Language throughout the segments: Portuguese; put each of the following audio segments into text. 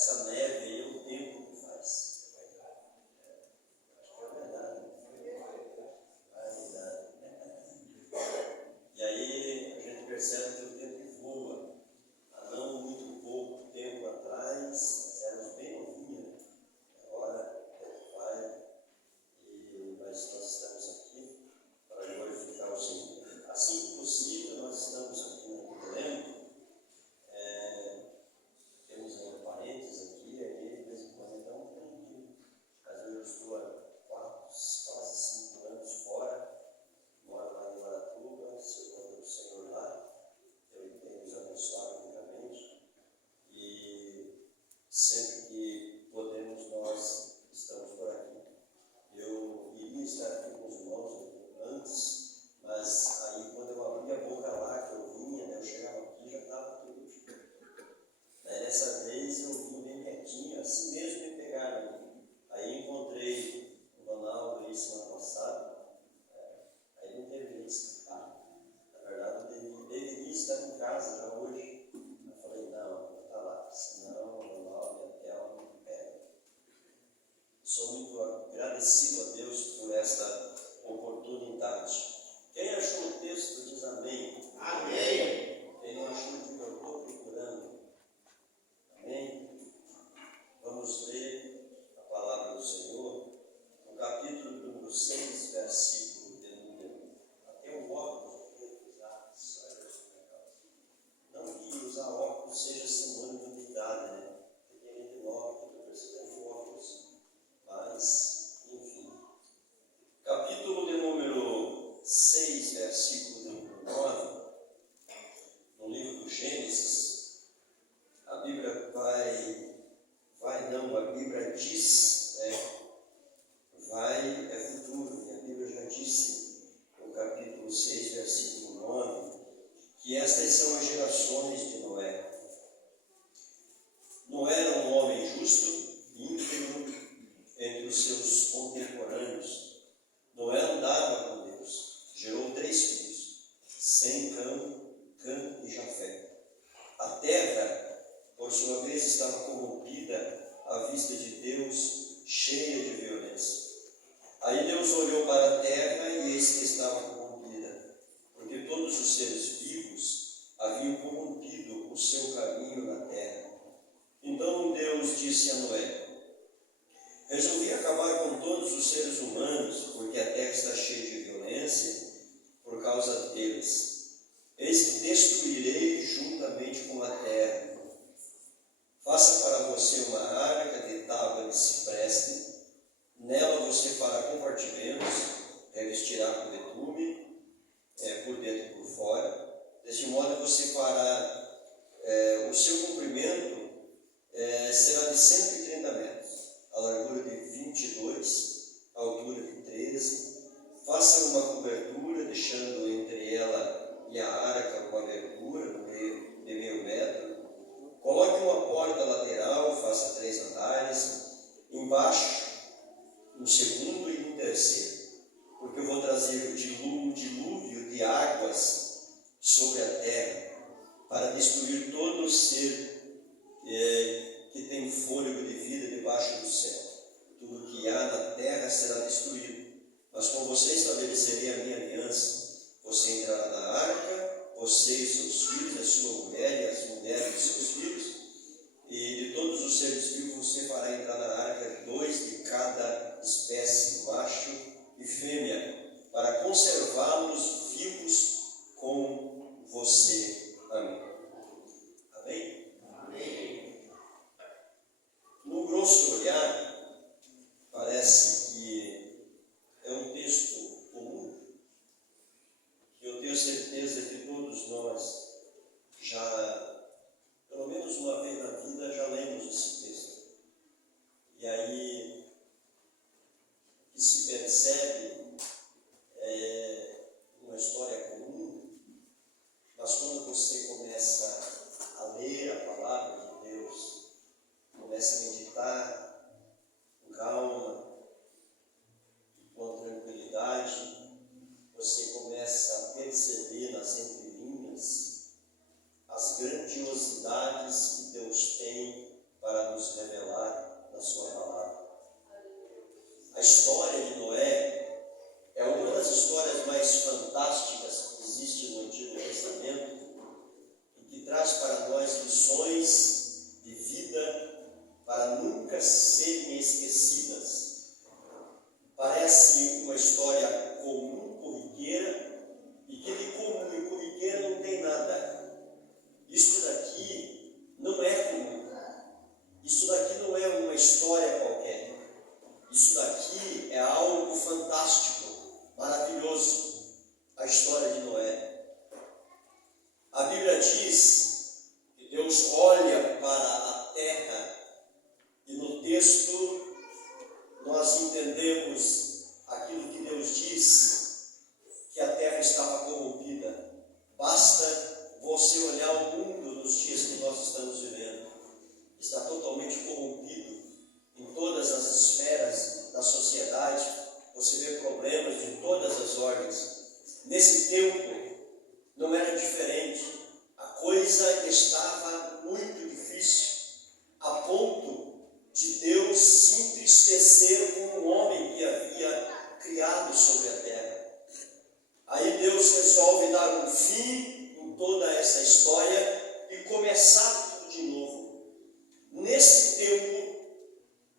essa neve aí é o tempo que faz. Acho que é verdade. E aí a gente percebe que o tempo voa. Há não muito pouco tempo atrás, éramos bem novinhos, agora o tempo vai, mas nós estamos aqui para glorificar o Senhor. Assim que possível, nós estamos aqui no Belém. Temos ainda parentes aqui, aí de vez em quando então tem que. Às vezes eu estou há quase 5 anos fora, moro lá em Guaratuba, servindo o Senhor lá. Ele tem nos abençoado ricamente. E sempre que podemos, nós estamos por aqui. Eu iria estar aqui com os irmãos antes, mas aí quando eu abri a boca lá, que eu vinha, né, eu chegava aqui e já estava tudo. Dessa vez eu vim bem quietinho, assim mesmo me pegaram. Aí encontrei o Ronaldo aí semana passada, aí não teve jeito de escapar. Na verdade, eu deveria estar em casa já hoje. Eu falei, não, vou estar lá, senão o Ronaldo e a Thelma me pegam. Sou muito agradecido a Deus por esta oportunidade. Quem achou o texto diz amém. Amém. Quem não achou, diz eu estou procurando. Amém? Vamos ler a palavra do Senhor no capítulo número 6, versículo de número. Até o óculos eu queria usar. Não que usar óculos seja sinônimo de idade, né? Tem gente nova que está precisando de óculos. Mas, enfim. Capítulo de número 6, versículo de número 9, no livro do Gênesis. A Bíblia a Bíblia diz, vai é futuro, e a Bíblia já disse, no capítulo 6, versículo 9, que estas são as gerações de Noé. Noé era um homem justo, íntegro, entre os seus contemporâneos. Noé andava com Deus, gerou 3 filhos, Sem, Cã e Jafé. A terra, por sua vez, estava corrompida à vista de Deus, cheia de violência. Aí Deus olhou para a terra e eis que estava corrompida, porque todos os seres vivos haviam corrompido o seu caminho na terra. Então Deus disse a Noé: resolvi acabar com todos os seres humanos, porque a terra está cheia de violência por causa deles. Eis que destruirei juntamente com a terra. Faça para você uma arca de tábua de cipreste, nela você fará compartimentos, revestirá com betume, por dentro e por fora. Deste modo você fará, o seu comprimento será de 130 metros, a largura de 22, a altura de 13. Faça uma cobertura, deixando entre ela e a arca uma abertura de meio metro. Coloque uma porta lateral, faça 3 andares, embaixo, um segundo e um terceiro, porque eu vou trazer um dilúvio de águas sobre a terra, para destruir todo o ser que tem fôlego de vida debaixo do céu. Tudo que há na terra será destruído, mas com você estabelecerei a minha aliança. Você entrará na arca, você e seus filhos, a sua mulher e as mulheres de seus filhos, e de todos os seres vivos você fará entrar na arca 2 de cada espécie, macho e fêmea, para conservá-los vivos com você. Amém. Amém? Amém. No grosso olhar, parece que é um texto comum, que eu tenho certeza que todos nós já, pelo menos uma vez na vida, já lemos esse texto. E aí, o que se percebe é uma história comum, mas quando você começa a ler a palavra de Deus, começa a meditar com calma, com tranquilidade, você começa a perceber nas entrelinhas as grandiosidades que Deus tem para nos nos revelar na sua palavra. A história de Noé é uma das histórias mais fantásticas que existe no Antigo Testamento e que traz para nós lições de vida para nunca serem esquecidas. Parece uma história comum, corriqueira, e que de comum e corriqueira não tem nada. Isto daqui não é comum. Isto daqui não é uma história qualquer. Isso daqui é algo fantástico, maravilhoso. A história de Noé. A Bíblia diz que Deus olha para a terra e no texto nós entendemos aquilo que Deus diz, que a terra estava corrompida. Basta você olhar o mundo nos dias que nós estamos vivendo. Está totalmente corrompido em todas as esferas da sociedade. Você vê problemas de todas as ordens. Nesse tempo não era diferente. A coisa estava muito difícil, a ponto de Deus se entristecer com o homem que havia criado sobre a terra. Aí Deus resolve dar um fim em toda essa história e começar tudo de novo. Nesse tempo,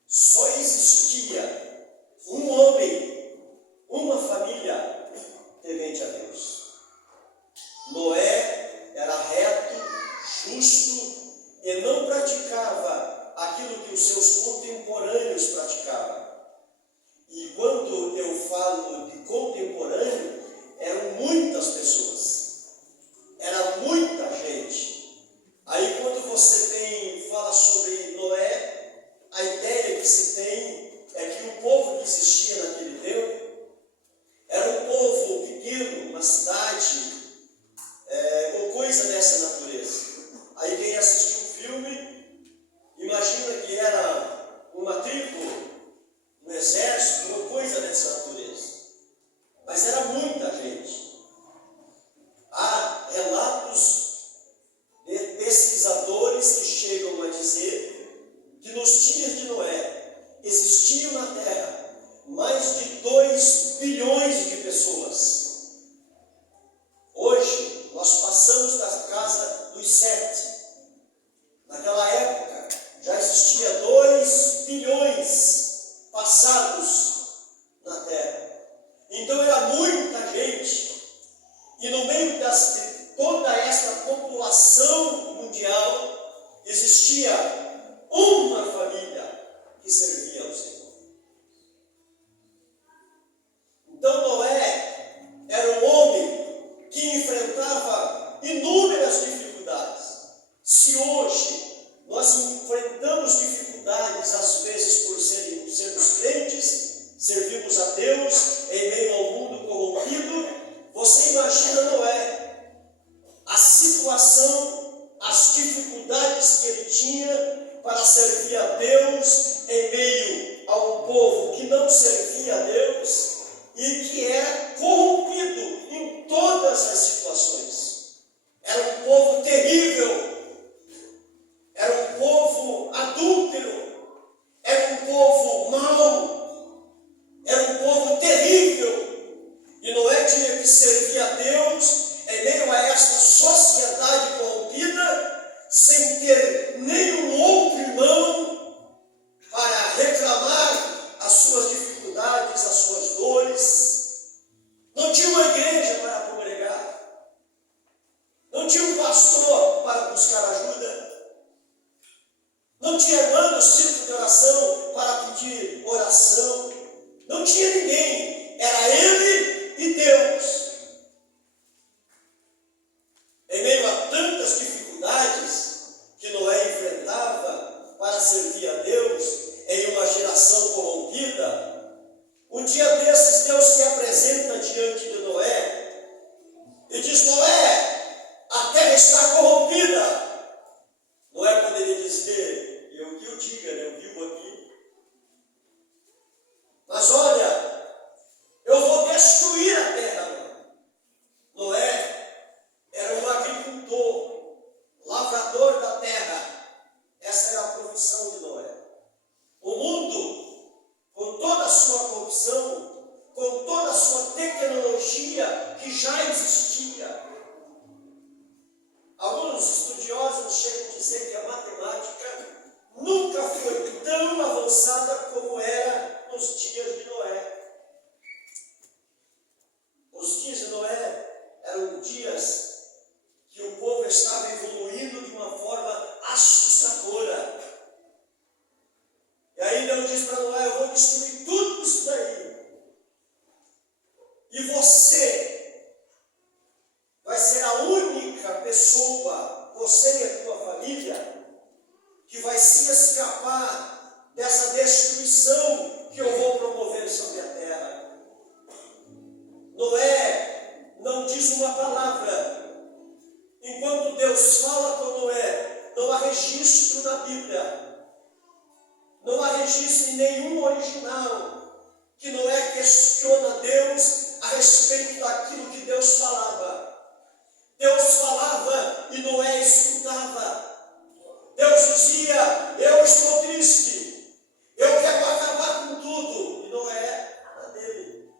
só existia um homem, uma família temente a Deus. Noé era reto, justo e não praticava aquilo que os seus contemporâneos praticavam. E quando eu falo de contemporâneo, eram muitas pessoas, era muita gente. Aí quando você fala sobre Noé, a ideia que se tem é que o povo que existia naquele tempo era um povo pequeno, uma cidade, ou coisa dessa natureza. Aí quem assistiu o filme, imagina que era uma tribo, um exército, uma coisa dessa natureza. Mas era muita gente. Há relatos de pesquisadores que chegam a dizer que nos dias de Noé existiam na terra mais de 2 bilhões de pessoas. Hoje nós passamos da casa dos 7. Naquela época já existia 2 bilhões passados na terra. Então era muita gente. E no meio de toda esta população mundial existia uma família que servia ao Senhor. Então Noé era um homem que enfrentava inúmeras dificuldades. Se hoje nós enfrentamos dificuldades, às vezes por sermos crentes, servimos a Deus em meio ao mundo corrompido, você imagina Noé, a situação, as dificuldades que ele tinha para servir a Deus em meio a um povo que não servia a Deus e que era corrompido em todas as situações. Era um povo terrível, era um povo adúltero, era um povo mau, era um povo terrível. E Noé tinha que servir a Deus em meio a esta sociedade corrompida, sem ter nenhum outro irmão para reclamar as suas dificuldades, as suas dores. Não tinha uma igreja para congregar, não tinha um pastor para buscar ajuda, não tinha irmão no círculo de oração para pedir oração, não tinha ninguém, era ele e Deus. Em meio a tantas dificuldades que Noé enfrentava para servir a Deus em uma geração corrompida, um dia desses Deus se apresenta diante de Noé e diz: Noé, a terra está corrompida. Noé poderia dizer: eu que o diga, né? Eu vivo aqui. Mas olha, eu vou destruir a terra. Noé era um agricultor, lavrador da terra. Essa era a profissão de Noé. avançada como era nos dias de Noé. Os dias de Noé eram dias que o povo estava evoluindo de uma forma assustadora. E aí Deus diz para Noé: eu vou destruir tudo isso daí. E você vai ser a única pessoa, você e a tua família, que vai se escapar dessa destruição que eu vou promover sobre a terra. Noé não diz uma palavra. Enquanto Deus fala com Noé, não há registro na Bíblia, não há registro em nenhum original que Noé questiona Deus a respeito daquilo que Deus falava. Deus falava e Noé escutava. Deus dizia: eu estou triste, eu quero acabar com tudo. E Noé era dele.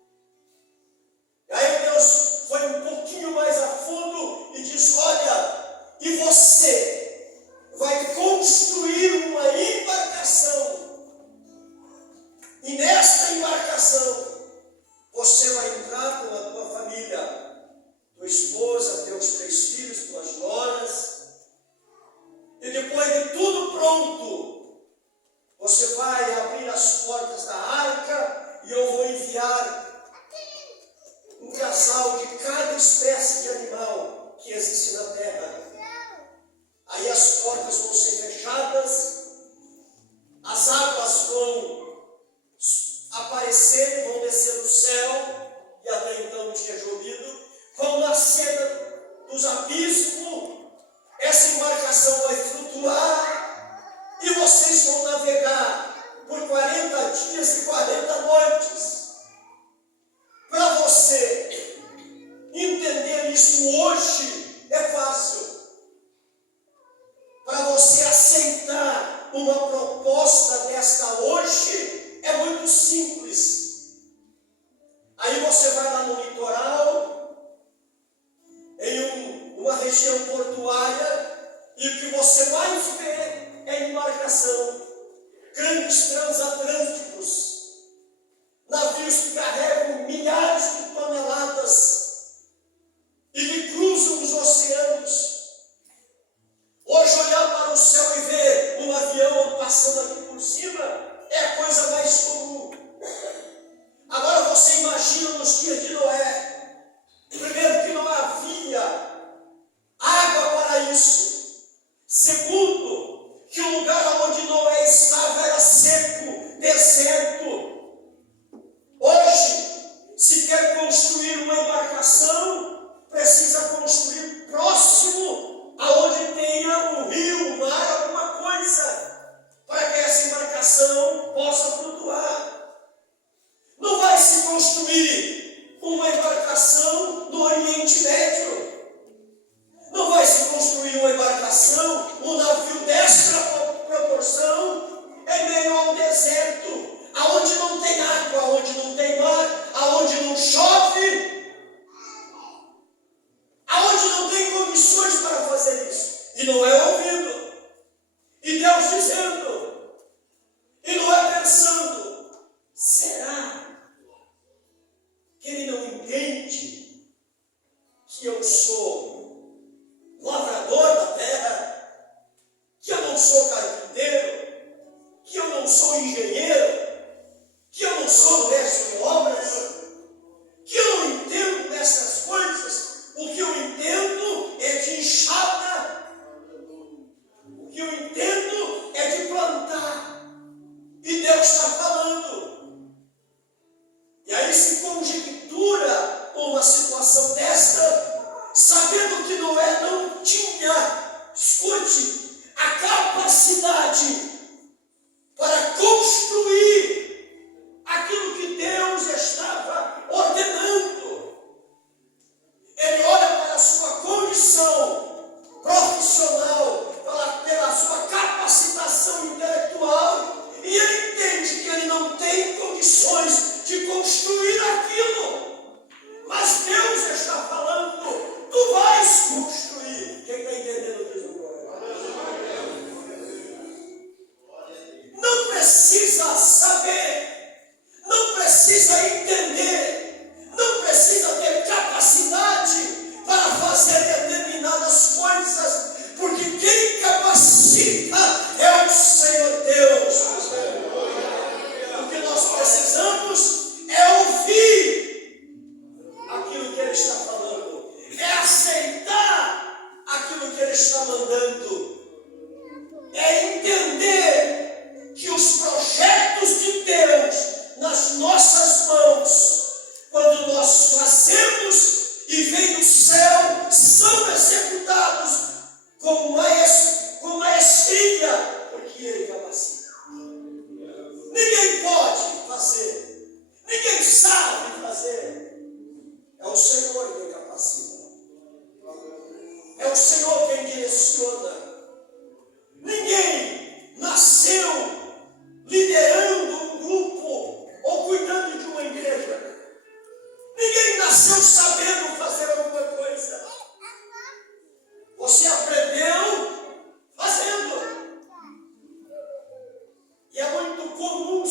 E aí Deus foi um pouquinho mais a fundo e diz: olha, e você vai construir uma embarcação. E nesta embarcação você vai entrar com a tua família, tua esposa, teus 3 filhos, tuas noras. E depois de tudo pronto, você vai abrir as portas da arca e eu vou enviar um casal de cada espécie de animal que existe na terra. Aí as portas vão ser fechadas, as águas vão aparecer, vão descer do céu, e até então não tinha chovido, vão nascer dos abismos. Essa embarcação vai flutuar e vocês vão navegar por 40 dias e 40 noites. Para você entender isso hoje é fácil. Para você aceitar uma proposta desta hoje é muito simples. Aí você vai lá no litoral, em uma região portuária, e o que você mais vê é embarcação, grandes transatlânticos, navios que carregam milhares de toneladas e que cruzam os oceanos. Hoje olhar para o céu e ver um avião passando aqui por cima é a coisa mais comum. Agora você imagina nos dias de Noé. Primeiro, que não havia água para isso. Segundo, que o lugar onde Noé estava era seco, deserto. Hoje, se quer construir uma embarcação, precisa construir próximo aonde tenha um rio, um mar, alguma coisa, para que essa embarcação possa flutuar. Não vai se construir uma embarcação no Oriente Médio. Não vai se construir uma embarcação, um navio desta proporção, em meio a um deserto, aonde não tem água, aonde não tem mar, aonde não chove, aonde não tem condições para fazer isso. E não é ouvido. E Deus dizendo, e não é pensando, será que ele não entende que eu sou lavrador da terra, que eu não sou carpinteiro, que eu não sou engenheiro, que eu não sou mestre de obras, que eu não entendo dessas coisas? O que eu entendo é de enxada, o que eu entendo é de plantar, e Deus está falando. E aí se conjectura uma situação desta, sabendo que Noé não tinha, escute, a capacidade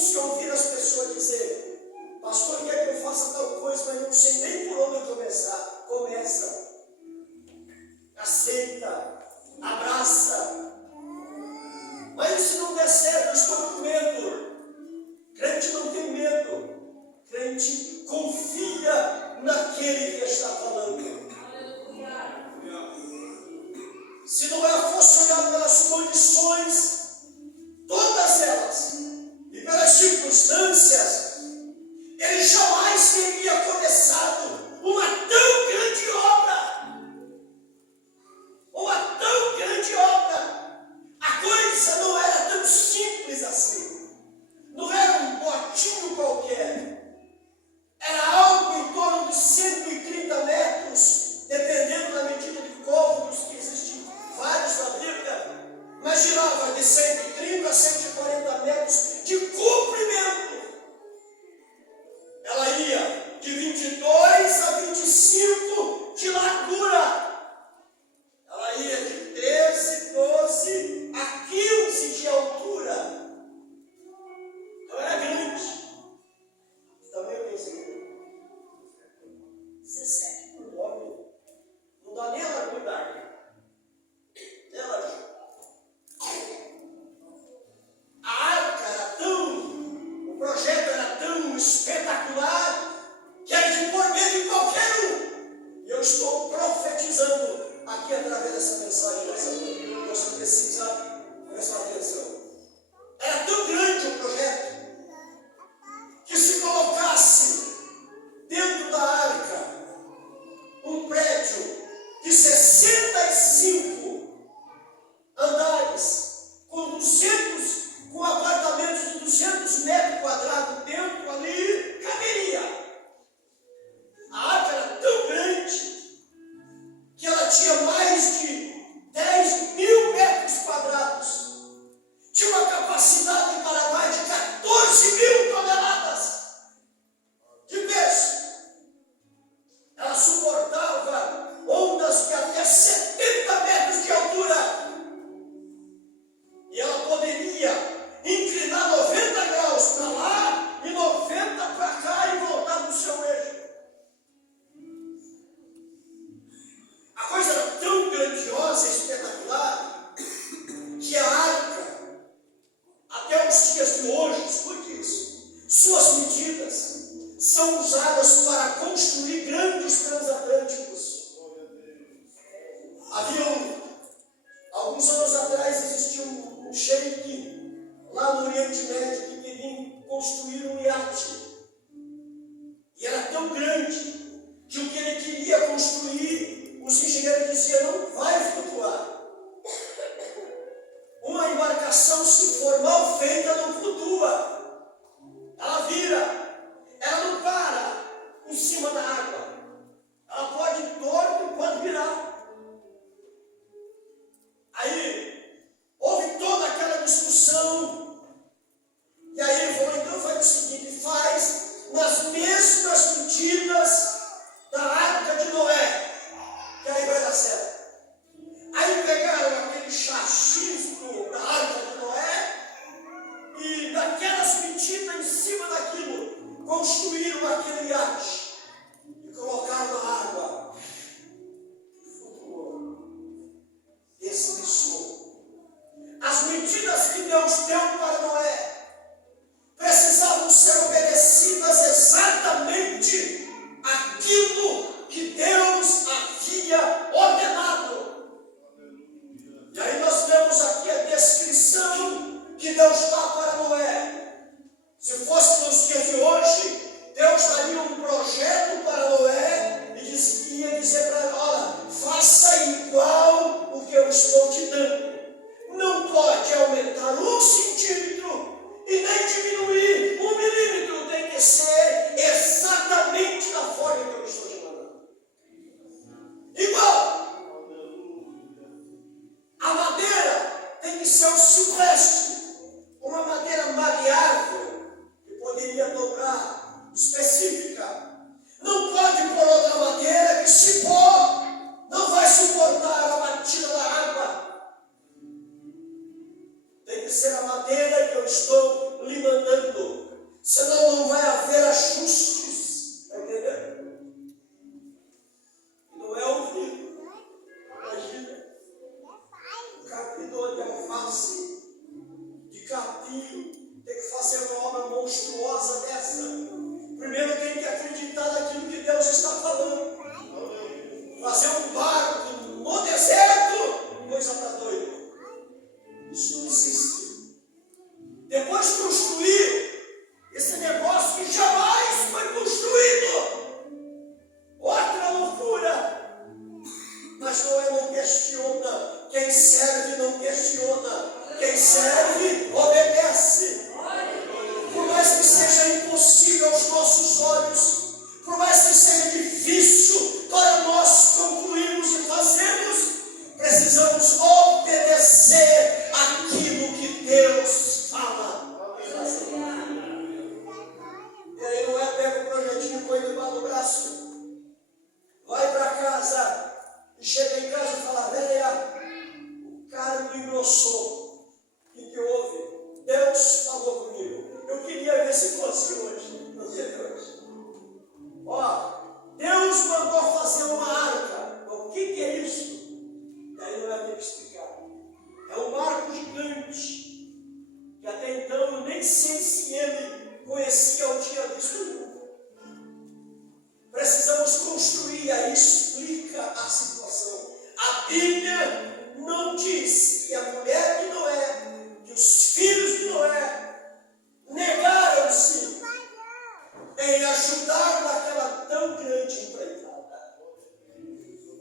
se ouvir as pessoas dizer: pastor, quer que eu faça tal coisa, mas não sei nem por onde começar. Começa. Aceita. Abraça. Mas e se não der certo, eu estou com medo. Crente não tem medo. Crente confia naquele que está falando. Se Noé fosse olhar pelas condições, todas elas, e pelas circunstâncias, ele jamais teria começado uma tão grande obra. Uma tão grande obra. A coisa não era tão simples assim. Não era um botinho qualquer. Era algo em torno de 130 metros, dependendo da medida de côvados que existem vários na Bíblia, mas girava de 130 a 140 metros de comprimento. Ela ia de 22 a 25 de largura. Ela ia de 13, 12 a 15 de altura. Então era grande. Também eu pensei, 17 por 9. Não dá nem a largura da árvore. A arca era o projeto era tão espetacular que era de pôr medo em qualquer um. E eu estou profetizando aqui através dessa mensagem dessa noite. Você precisa prestar atenção. Era tão grande o projeto que se colocasse dentro da arca um prédio de 65 andares, com apartamentos de 200 metros quadrados dentro ali, caberia. A arca era tão grande que ela tinha mais de 10 mil metros quadrados. Tinha uma capacidade para mais de 14 mil toneladas de peso. Ela suportava ondas de até 70 metros de altura. E ela poderia inclinar 90 graus para lá e 90 para cá e voltar no seu eixo. A coisa era tão grandiosa e espetacular que a arca, até os dias de hoje, escute isso, suas medidas são usadas para construir grandes transatlânticos. Alguns anos atrás existia um sheik lá no Oriente Médio que queria construir um iate. E era tão grande que o que ele queria construir, os engenheiros diziam: não vai flutuar. Uma embarcação, se for mal feita, não flutua. Ela vira, ela não para em cima da água. Ela pode ir torta e pode virar. Aí, houve toda aquela discussão. E aí ele falou: então faz o seguinte, faz nas mesmas medidas da arca de Noé, que aí vai dar certo. Aí pegaram aquele chasismo da arca de Noé e daquelas medidas em cima daquilo, construíram aquele iate e colocaram na água. Deslizou. As medidas que Deus deu para Noé precisavam ser obedecidas exatamente aquilo que Deus havia ordenado. E aí nós temos aqui a descrição que Deus dá para Noé. Se fosse nos dias de hoje, Deus daria um projeto para Noé e ia dizer para ele: olha, faça igual o que eu estou te dando. Não pode aumentar 1 centímetro e nem diminuir 1 milímetro. Tem que ser exatamente da forma que eu estou te mandando. Igual. A madeira tem que ser um cipreste, uma madeira maleável que poderia dobrar, específica. Não pode pôr outra madeira que, se pôr, não vai suportar a batida da água. Tem que ser a madeira que eu estou lhe mandando. capim, tem que fazer uma obra monstruosa dessa. Primeiro tem que acreditar naquilo que Deus está falando. Fazer um barco no deserto, coisa para doido. Isso não existe. Depois construir esse negócio que jamais foi construído. Outra loucura. Mas Noé não questiona. Quem serve não questiona. Quem serve obedece. Por mais que seja impossível aos nossos olhos, por mais que seja difícil para nós concluirmos e fazermos, precisamos obedecer aquilo que Deus fala. E aí não é pega o projetinho, põe debaixo do braço, vai para casa e chega em casa e fala: velha, o cara me engrossou. O que houve? Deus falou comigo. Eu queria ver se fosse hoje, no dia de hoje. Ó, Deus mandou fazer uma arca. O que é isso? E aí não vai ter que explicar. É um barco gigante, que até então eu nem sei se ele conhecia ou tinha visto nunca. Precisamos construir, aí explica a situação. A Bíblia não diz que a mulher de Noé, que os filhos de Noé, negaram-se em ajudar naquela tão grande empreitada.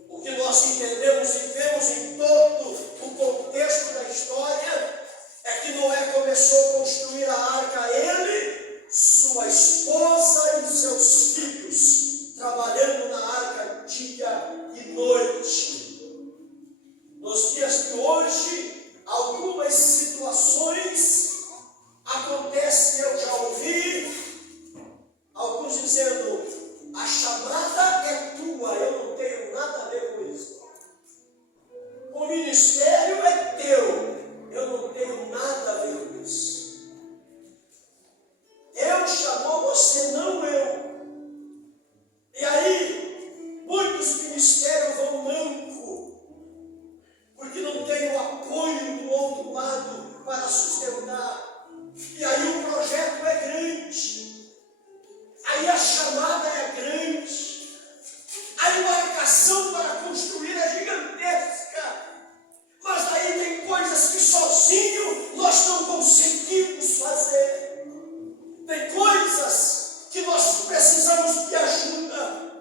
O que nós entendemos e vemos em todo o contexto da história é que Noé começou a construir a arca, ele, sua esposa e seus filhos, trabalhando na arca dia e noite. Nos dias de hoje, algumas situações acontecem, eu já ouvi alguns dizendo: a chamada é tua, eu não tenho nada a ver com isso. O ministério é teu, eu não tenho nada a ver com isso. Deus chamou você, não eu. E aí, muitos ministérios vão manco, porque não tem o apoio do outro lado para sustentar. E aí o projeto é grande, aí a chamada é grande, a embarcação para construir é gigantesca, mas aí tem coisas que sozinho nós não conseguimos fazer, tem coisas que nós precisamos de ajuda,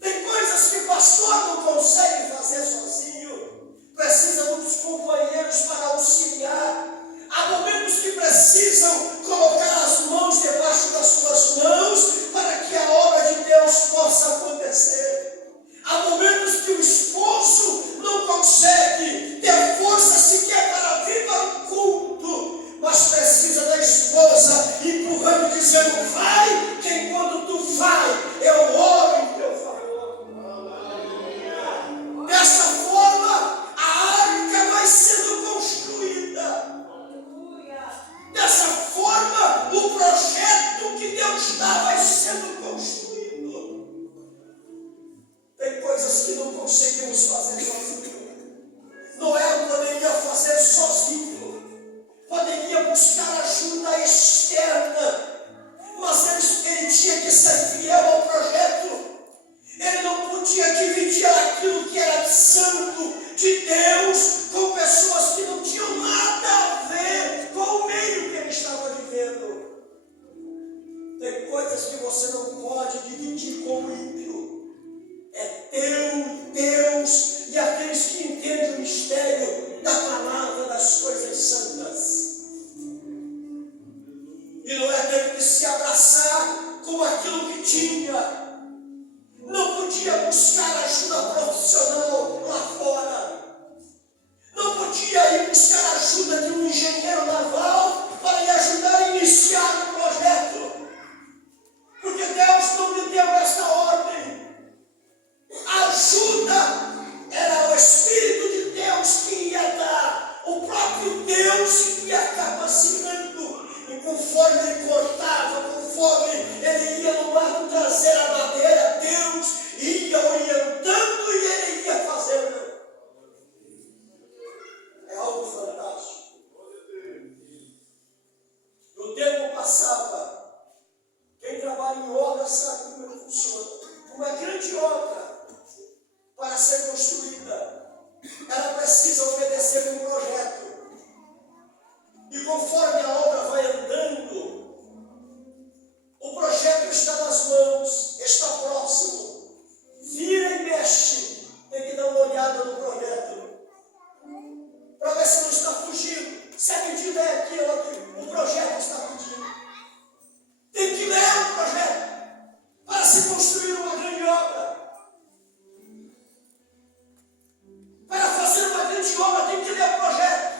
tem coisas que o pastor não consegue fazer sozinho, precisa dos companheiros para auxiliar. Há momentos que precisam colocar as mãos debaixo das suas mãos para que a obra de Deus possa acontecer. Há momentos que o esposo não consegue ter força sequer para vir para o culto, mas precisa da esposa empurrando, dizendo: vai, que enquanto tu vai, eu oro em teu favor. Dessa forma, a arca vai sendo construída. Dessa forma, o projeto que Deus dá vai sendo construído. Tem coisas que não conseguimos fazer sozinho. Noé poderia fazer sozinho, poderia buscar ajuda externa, mas ele tinha que ser fiel ao projeto. Ele não podia dividir aquilo que era santo de Deus com pessoas que não tinham nada a ver com o meio que ele estava vivendo. Tem coisas que você não pode dividir com o ímpio. É teu Deus e aqueles que entendem o mistério da palavra, das coisas santas. E Noé teve que se abraçar com aquilo que tinha. Não podia buscar ajuda profissional lá fora. Não podia ir buscar ajuda de um engenheiro naval para lhe ajudar a iniciar o projeto. Porque Deus não lhe deu esta ordem. A ajuda era o Espírito de Deus que ia dar. O próprio Deus ia capacitando. E conforme ele cortava, conforme ele ia no mato trazer a madeira, Deus ia orientando e ele ia fazendo. É algo fantástico. passava. Quem trabalha em obra sabe como ele funciona. Uma grande obra, para ser construída, ela precisa obedecer um projeto. E conforme a obra vai andando, o projeto está nas mãos, está próximo. Vira e mexe, tem que dar uma olhada no projeto, para ver se não está fugindo, se a medida é aquela que o projeto está pedindo. Tem que ler o projeto para se construir uma grande obra. Para fazer uma grande obra tem que ler o projeto.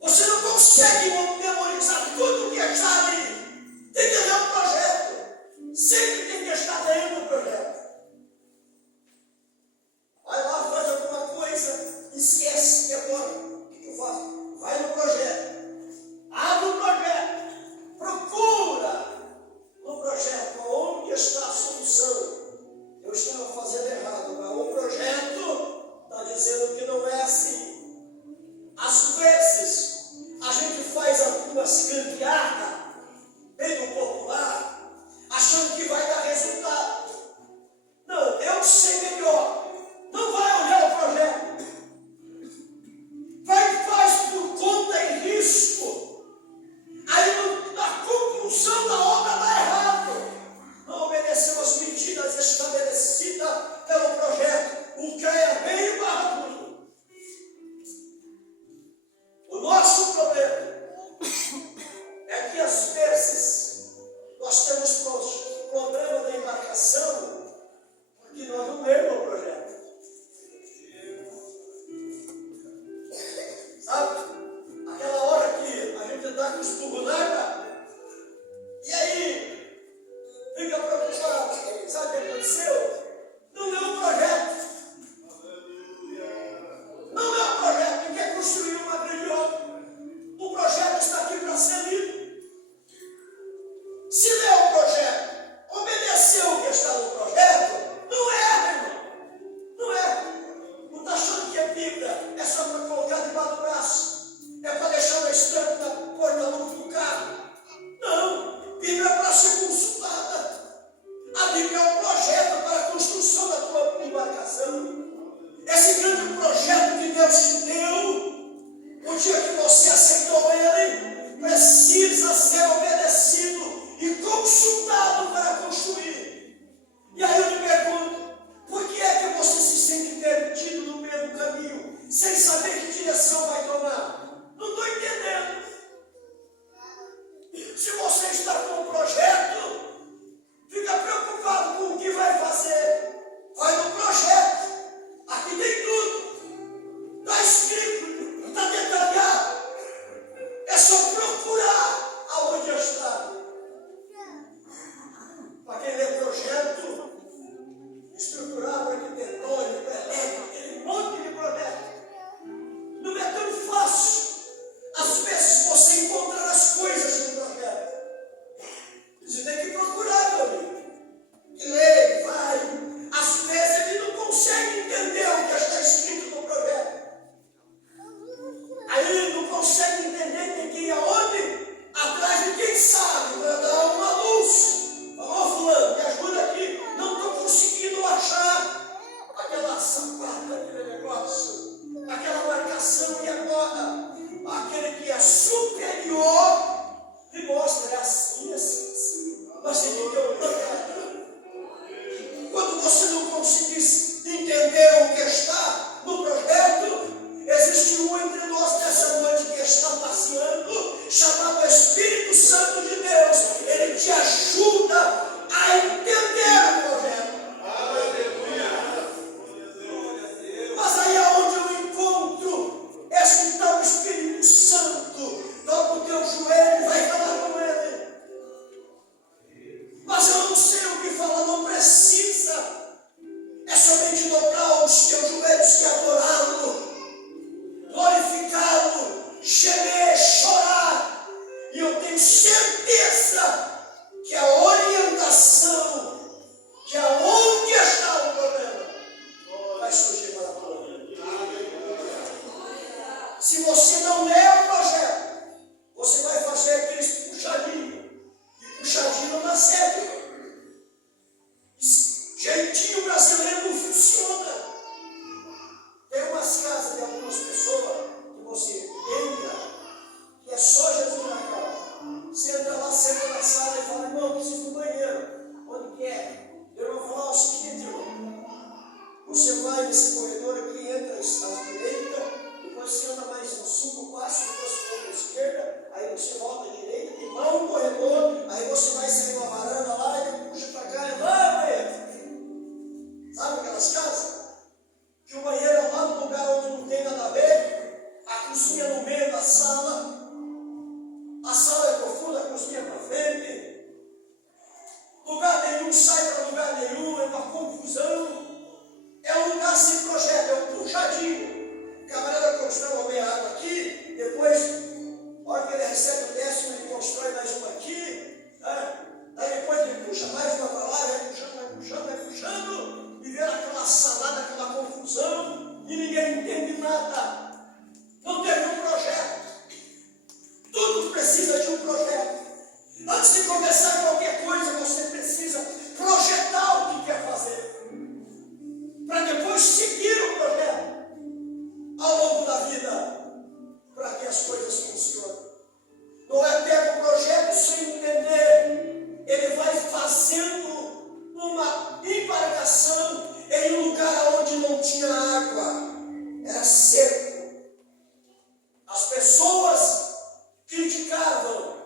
Você não consegue memorizar tudo o que está ali. Tem que ler o projeto. Sempre tem que estar lendo o projeto. Vai lá, faz alguma coisa, esquece que agora. O que eu faço? Vai no projeto. Abre o projeto. Procura no projeto onde está a solução. Eu estava fazendo errado, mas o projeto está dizendo que não é assim. Às vezes, a gente faz algumas gambiarras, bem no popular, achando que vai dar resultado. Não, eu sei melhor. Não vai olhar o projeto. Vai e faz por conta e risco. Aí na conclusão da obra dá errado. Não obedeceu as medidas estabelecidas pelo projeto. O que é bem barbudo. O nosso problema é que às vezes nós temos problema da embarcação porque nós não lemos o projeto. Sabe? Aquela hora que a gente dá com os burros d'água e aí fica preocupado. Sabe o que aconteceu? Não leu o projeto. Não leu o projeto e quer construir uma grande obra. O projeto está aqui para ser lido. Se leu o projeto, obedeceu o que está no projeto, não é, irmão. Não é. Não está achando que é Bíblia, é só para colocar debaixo do braço. É para deixar na estante da porta-luva do carro. Não. Bíblia é para ser consultada. A Bíblia é um projeto para a construção da tua embarcação. Esse grande projeto que Deus te deu, o dia que você aceitou ele, precisa ser obedecido e consultado para construir. E aí eu te pergunto, por que é que você se sente perdido no meio do caminho, sem saber que direção vai tomar? Não estou entendendo. Se você está com um projeto, fica preocupado com o que vai fazer. Vai no projeto. Aqui tem tudo. Está escrito, está detalhado. É só procurar aonde está. Para quem lê projeto, estruturado, arquitetônico, elétrico, aquele monte de projeto. Não é tão fácil. Às vezes você encontra as coisas no projeto. Você tem que procurar, meu amigo. E lê, vai. Às vezes ele não consegue entender o que está escrito no projeto. Aí ele não consegue entender, tem que ir aonde? Atrás de quem sabe, para dar uma luz. Falou, fulano, me ajuda aqui. Não estou conseguindo achar aquela sapata, aquele negócio, aquela marcação. E agora? Aquele que é superior me mostra, é assim, assim, assim. Mas tem que ter um projeto. Quando você não conseguir entender o que está no projeto, existe um entre nós nessa noite que está passeando, chamado Espírito Santo de Deus. Ele te ajuda a entender o projeto. Mas aí é onde eu encontro esse tal Espírito Santo. Dobra o teu joelho e vai falar com ele. Mas eu não sei o que falar, não precisa. É somente dobrar os teus joelhos e adorá-lo, glorificá-lo, gemer, chorar. E eu tenho certeza que a orientação, que aonde está o problema, vai surgir para a tua vida. Se você não lê o projeto, você vai fazer aqueles puxadinhos. Antes de começar qualquer coisa, você precisa projetar o que quer fazer, para depois seguir o projeto ao longo da vida, para que as coisas funcionem. Não é pega o projeto sem entender. Ele vai fazendo uma embarcação em um lugar onde não tinha água, era seco. As pessoas criticavam,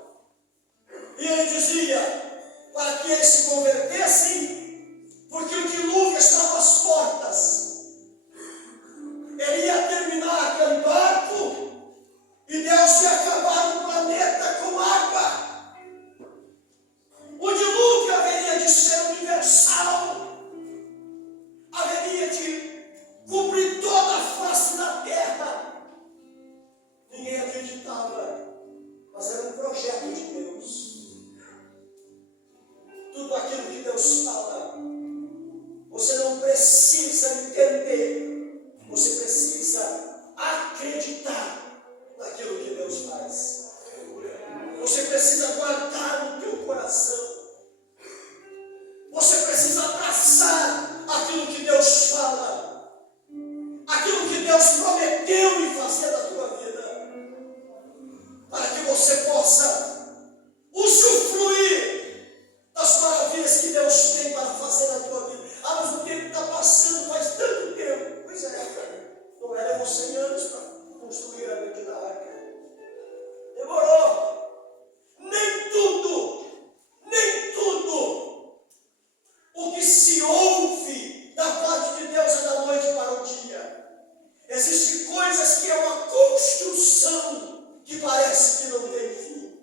e ele dizia para que eles se convertessem, porque o dilúvio estava às portas. Ele ia terminar aquele barco e Deus ia acabar o planeta com água. O dilúvio haveria de ser universal, haveria de cobrir toda a face da terra. Ninguém acreditava, mas era um projeto de Deus. Tudo aquilo que Deus fala, você não precisa entender, você precisa acreditar naquilo que Deus faz. Você precisa guardar no teu coração. Você precisa abraçar aquilo que Deus fala, aquilo que Deus prometeu em fazer da tua vida, para que você possa usufruir das maravilhas que Deus tem para fazer na tua vida. Ah, mas o tempo está passando, faz tanto tempo. Pois é, não levou 100 anos para construir a grande arca. Demorou. Nem tudo o que se ouve da parte de Deus é da noite para o dia. Existem coisas que é uma construção que parece que não tem fim.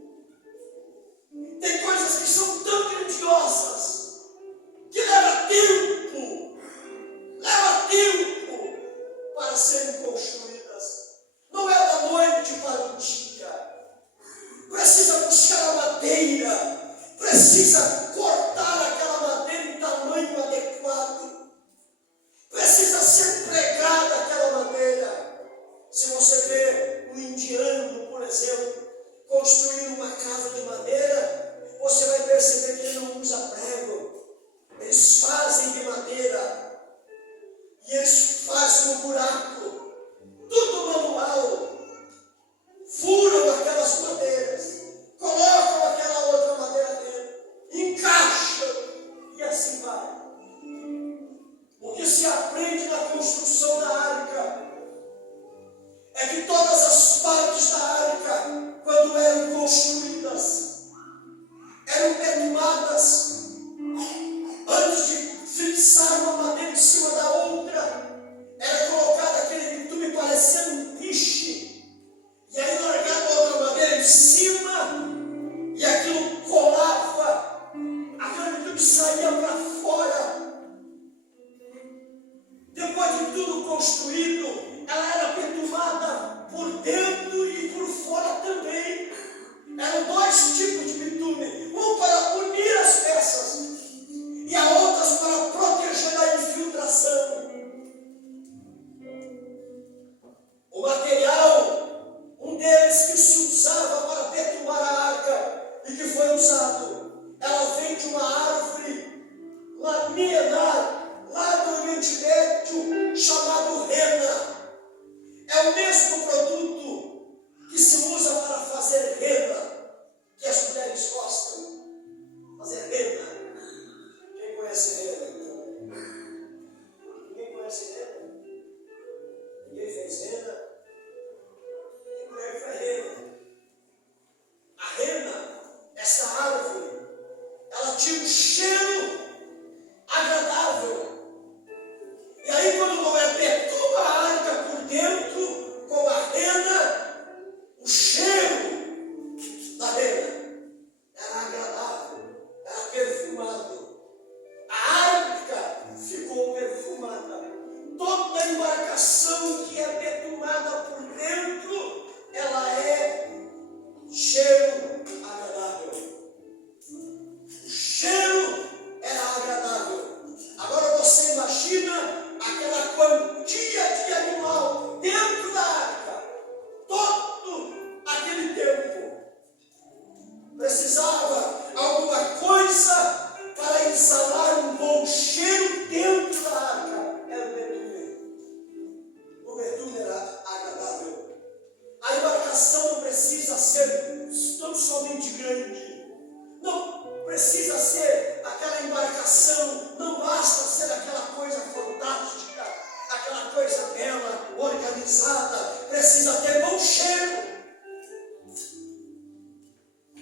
precisa ser aquela embarcação, não basta ser aquela coisa fantástica, aquela coisa bela, organizada, precisa ter bom cheiro.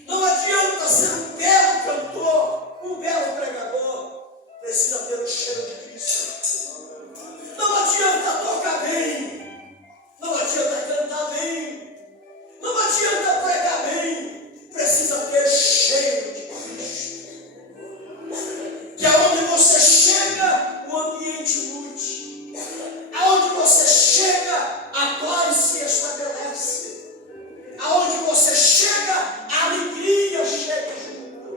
Não adianta ser um belo cantor, um belo pregador, precisa ter o cheiro de Cristo. Não adianta tocar bem, não adianta cantar bem, não adianta pregar bem, precisa ter cheiro de Cristo. Que aonde você chega, o ambiente mude. Aonde você chega, a paz se estabelece. Aonde você chega, a alegria chega junto.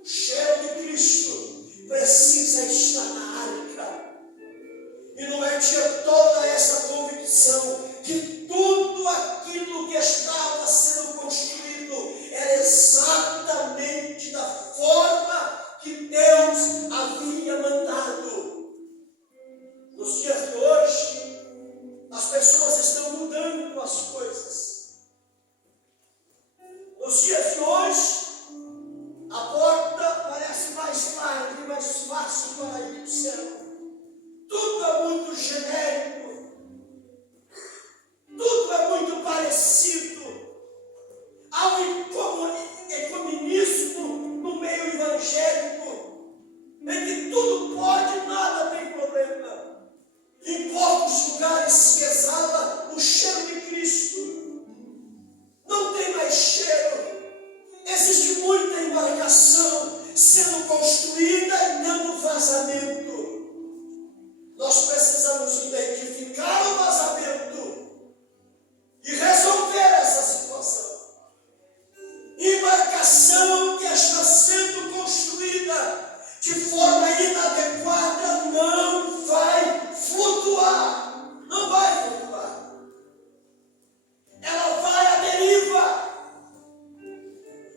O cheiro de Cristo precisa estar na arca. E não é tinha toda essa convicção que tudo aquilo que estava sendo construído era exatamente da forma que Deus havia mandado. Nos dias de hoje, as pessoas estão mudando as coisas. Nos dias de hoje, a porta parece mais larga e mais fácil para ir para o céu. Tudo é muito genérico. Tudo é muito parecido. Há um ecumenismo no meio evangélico, em que tudo pode, nada tem problema. Em poucos lugares se exala o cheiro de Cristo. Não tem mais cheiro. Existe muita embarcação sendo construída e dando vazamento. Nós precisamos identificar o vazamento e resolver essa situação. Embarcação que está sendo construída de forma inadequada não vai flutuar. Não vai flutuar. Ela vai à deriva.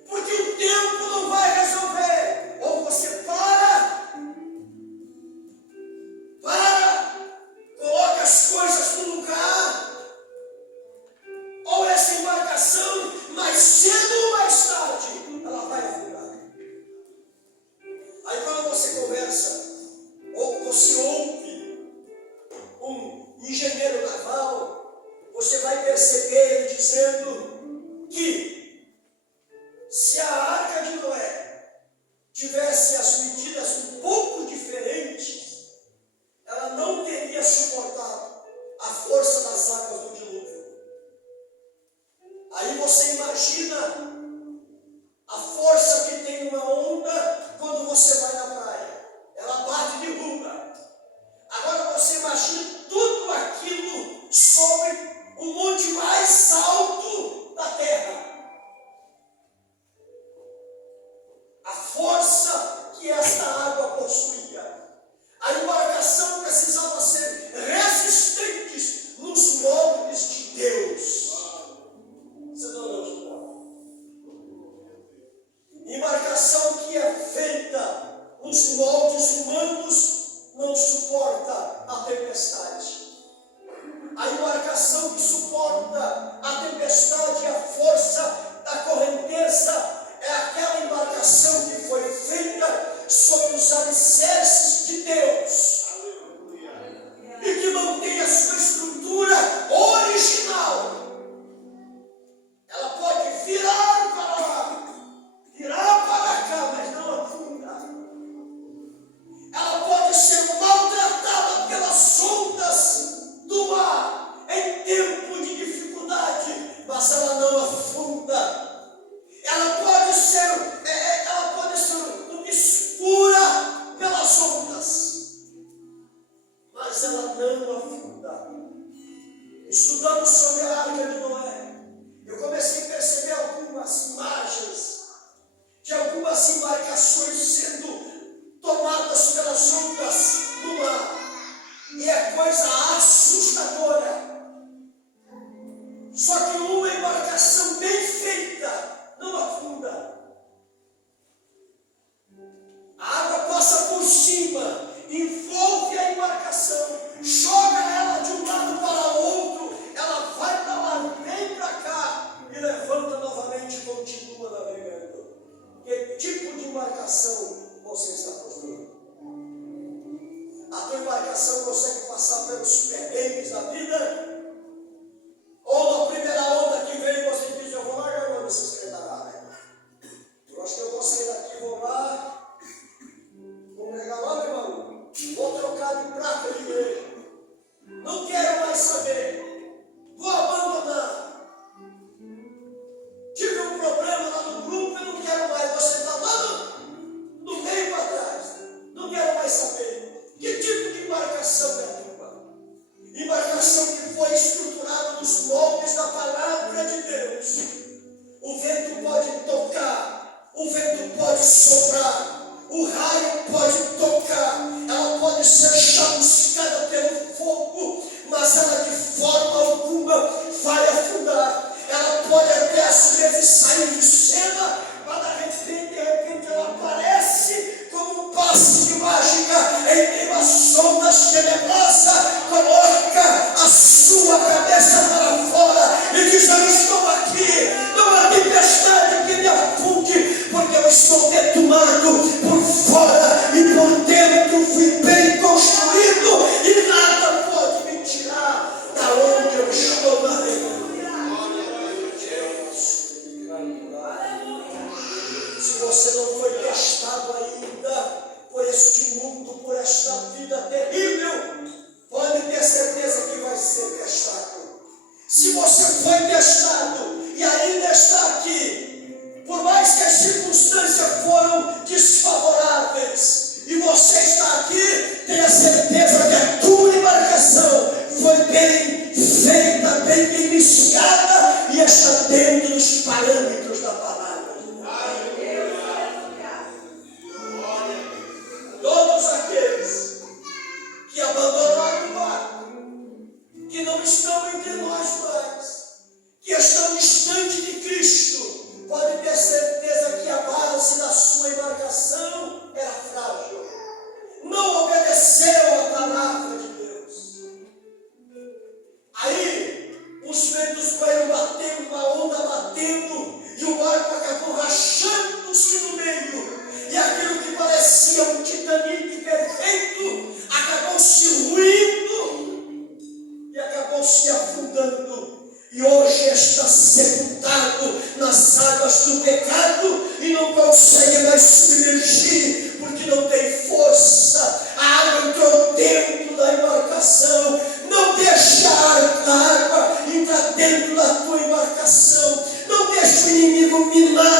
Porque o tempo não vai resolver. Ou você coloca as coisas no lugar, ou essa embarcação, mais cedo ou mais tarde, ela vai afundar. Aí quando você conversa, ou você ouve um engenheiro naval, você vai perceber ele dizendo que se a arca de Noé tivesse as medidas um pouco diferentes, ela não teria suportado a força das águas do dilúvio. Aí você imagina a força que tem uma onda quando você vai na praia. Ela bate e derruba. Agora você imagina tudo aquilo sobre o monte mais alto da terra. A força que esta água possuía. A embarcação precisava ser resistente nos moldes de Deus. Senão não suporta. Embarcação que é feita nos moldes humanos não suporta a tempestade. A embarcação que suporta a tempestade e a força da correnteza é aquela embarcação que foi feita sobre os alicerces de Deus. E que mantém a sua estrutura original. Ela pode virar para lá, virar para cá, mas não afunda. pode soprar, o raio pode tocar, ela pode ser chamuscada pelo fogo, mas ela de forma alguma vai afundar. Ela pode até às vezes sair de cena, mas de repente ela aparece como um passe de mágica em meio às ondas tenebrosas, coloca a sua cabeça para fora e diz: eu estou aqui, não há tempestade que me afunde, porque eu estou detonado por fora e por dentro, fui bem construído e nada pode me tirar da onde eu estou na vida. Se você não foi testado ainda por este mundo, por esta vida terrível, pode ter certeza que vai ser testado. Se você foi testado e ainda está aqui, por mais que as circunstâncias foram desfavoráveis, e você está aqui, tenha certeza que a tua embarcação foi bem feita, bem iniciada e está dentro dos parâmetros da palavra. Todos aqueles que abandonaram o barco, que não estão entre nós mais, que estão distante de Cristo, pode ter certeza que a base da sua embarcação era frágil. Não obedeceu a palavra de Deus. Aí, os ventos foram batendo, uma onda batendo, e o barco acabou rachando-se no meio. E aquilo que parecia um Titanic perfeito, acabou se ruindo e acabou se afundando. E hoje está sepultado nas águas do pecado e não consegue mais submergir, porque não tem força. A água entrou dentro da embarcação. Não deixa a água entrar dentro da tua embarcação. Não deixa o inimigo minar